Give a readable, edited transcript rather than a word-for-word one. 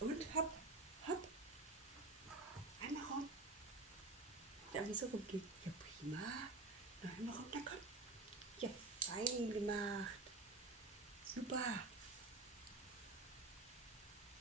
Und hopp, hopp. Einmal rum. Ja, wieso rumgehen? Ja, prima. Noch einmal rum, na komm. Ja, fein gemacht. Super.